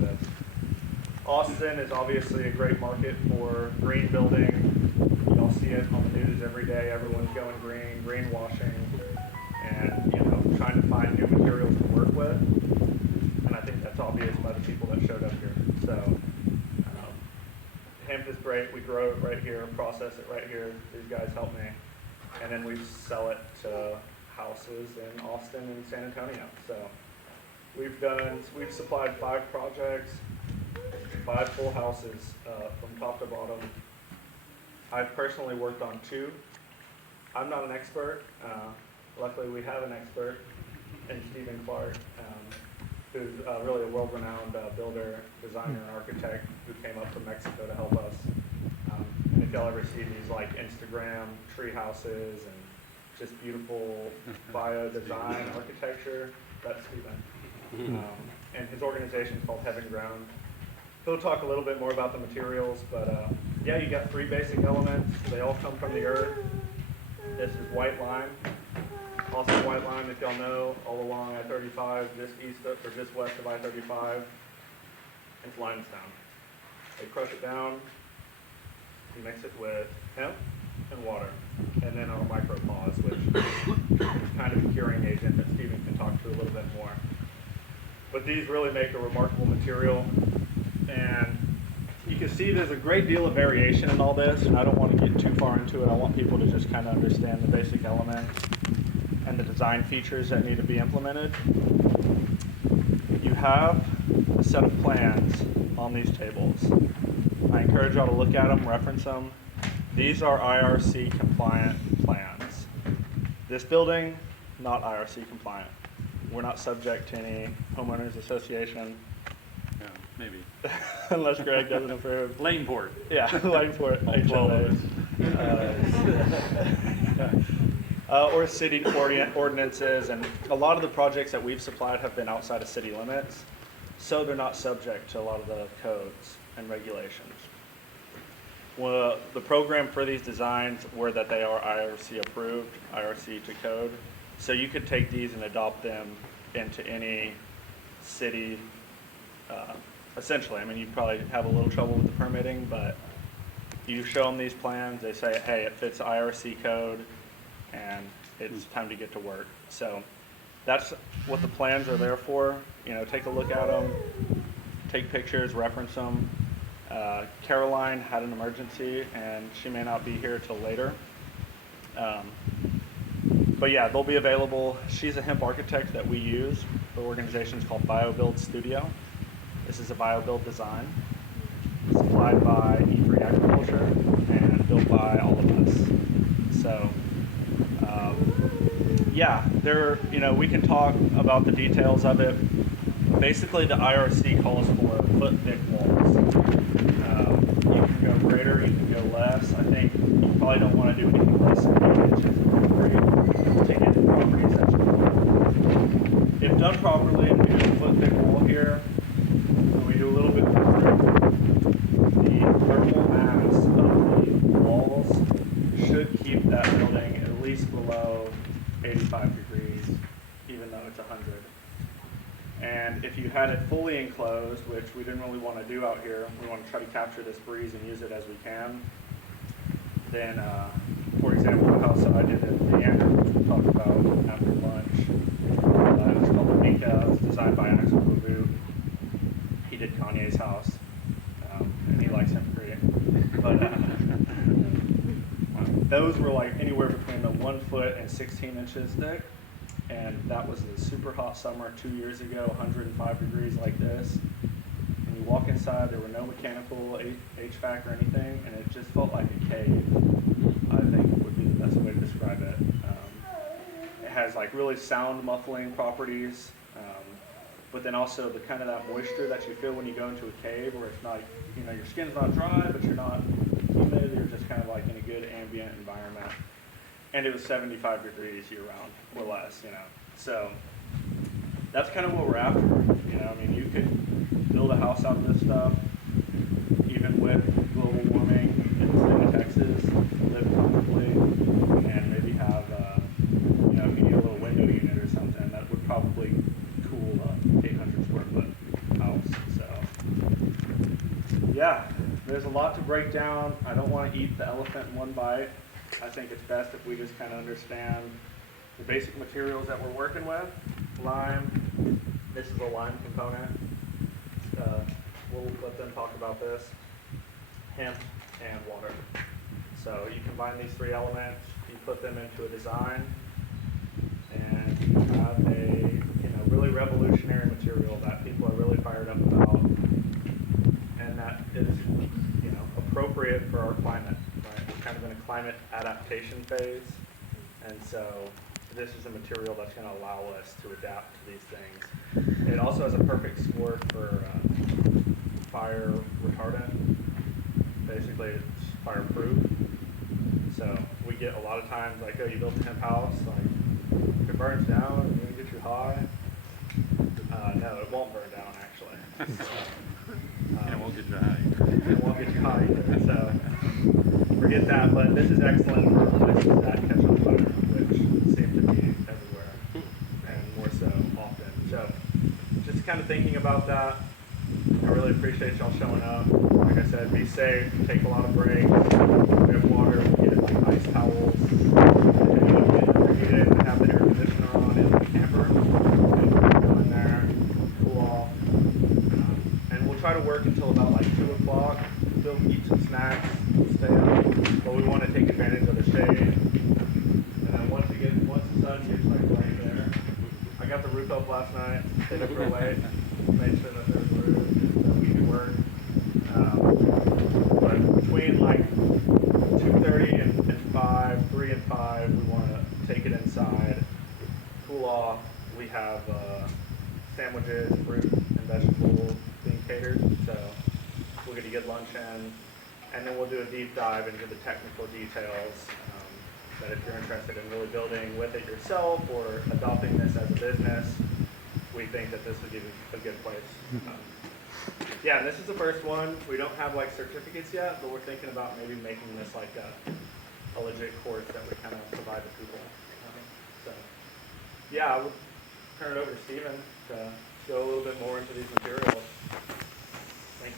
this. Austin is obviously a great market for green building. You all see it on the news every day. Everyone's going green, greenwashing, and trying to find new materials to work with. And I think that's obvious by the people that showed up here. So hemp is great. We grow it right here, process it right here. These guys help me, and then we sell it to houses in Austin and San Antonio. So we've supplied 5 projects, 5 full houses from top to bottom. I've personally worked on 2. I'm not an expert. Luckily, we have an expert in Stephen Clark, who's really a world-renowned builder, designer, and architect who came up from Mexico to help us. And if y'all ever see these like Instagram tree houses and just beautiful bio design architecture, that's Stephen. And his organization is called Heaven Ground. He'll talk a little bit more about the materials, but yeah, you got 3 basic elements. They all come from the earth. This is white lime. Also white lime, if y'all know, all along I-35, just east of, or just west of I-35, it's limestone. They crush it down, you mix it with hemp and water, and then our micropods, which is kind of a curing agent that Stephen can talk to a little bit more. But these really make a remarkable material, and you can see there's a great deal of variation in all this, and I don't want to get too far into it. I want people to just kind of understand the basic elements and the design features that need to be implemented. You have a set of plans on these tables. I encourage y'all to look at them, reference them. These are IRC compliant plans. This building, not IRC compliant. We're not subject to any homeowners association. Yeah, maybe. Unless Greg doesn't approve. Laneport. Yeah, Laneport. Or city ordinances, and a lot of the projects that we've supplied have been outside of city limits, so they're not subject to a lot of the codes and regulations. Well, the program for these designs were that they are IRC approved, IRC to code, so you could take these and adopt them into any city. Essentially, I mean, you probably have a little trouble with the permitting, but you show them these plans, they say, hey, it fits IRC code, and it's time to get to work. So that's what the plans are there for. Take a look at them, take pictures, reference them. Caroline had an emergency, and she may not be here till later. But yeah, they'll be available. She's a hemp architect that we use. The organization is called BioBuild Studio. This is a BioBuild design supplied by E3 Agriculture and built by all of us. So yeah, we can talk about the details of it. Basically, the IRC calls for foot-thick walls. You can go greater, you can go less. I think you probably don't want to do anything less than 8 inches of concrete to get the properties that you want. If done properly, and we do a foot-thick wall here, and we do a little bit more, the thermal mass of the walls should keep that building at least below 85 degrees, even though it's 100. And if you had it fully enclosed, which we didn't really want to do out here, we want to try to capture this breeze and use it as we can, then, for example, the house that I did in Leander, which we'll talk about after lunch, it was called Mika. It was designed by Axel Babu. He did Kanye's house, and he likes hempcrete. But those were like anywhere between the 1 foot and 16 inches thick. And that was a super hot summer 2 years ago, 105 degrees like this. And you walk inside, there were no mechanical HVAC or anything, and it just felt like a cave, I think would be the best way to describe it. It has like really sound muffling properties, but then also the kind of that moisture that you feel when you go into a cave where it's not, your skin's not dry, but you're not humid, you're just kind of like in a good ambient environment. And it was 75 degrees year round or less, So that's kind of what we're after. I mean, you could build a house out of this stuff, even with global warming in the state of Texas, live comfortably, and maybe have, if you need a little window unit or something, that would probably cool a 800 square foot house. So Yeah, there's a lot to break down. I don't want to eat the elephant in one bite. I think it's best if we just kind of understand the basic materials that we're working with. Lime, this is a lime component. We'll let them talk about this. Hemp and water. So you combine these three elements, you put them into a design, and you have a really revolutionary material that people are really fired up about, and that is appropriate for our climate. Right? We're kind of in a climate adaptation phase, and so this is a material that's going to allow us to adapt to these things. It also has a perfect score for fire retardant. Basically, it's fireproof. So we get a lot of times like, oh, you built a hemp house, like if it burns down, it's going to get you high. No, it won't burn down actually. So, And it won't get you high. It won't get you high either. So forget that. But this is excellent for places that catch on fire, which seem to be everywhere, and more so often. So just kind of thinking about that. I really appreciate y'all showing up. Like I said, be safe, take a lot of breaks. We have water, we get like ice towels. If you get it, we have the air conditioner on in the camper. Go in there, cool off. And we'll try to work until about like 2 o'clock. Still eat some snacks, stay up. But we want to take advantage of the shade. And then once the sun gets like right there. I got the roof up last night, stayed up real late, made sure that there was roof, that we could work. But between like 2:30 and 5, 3 and 5, we want to take it inside, cool off. We have sandwiches, fruit, and vegetables being catered, so we'll get a good lunch in. And then we'll do a deep dive into the technical details that if you're interested in really building with it yourself or adopting this as a business, we think that this would be a good place. Yeah, and this is the first one. We don't have like certificates yet, but we're thinking about maybe making this like a legit course that we kind of provide to people. So yeah, I would turn it over to Steven to go a little bit more into these materials.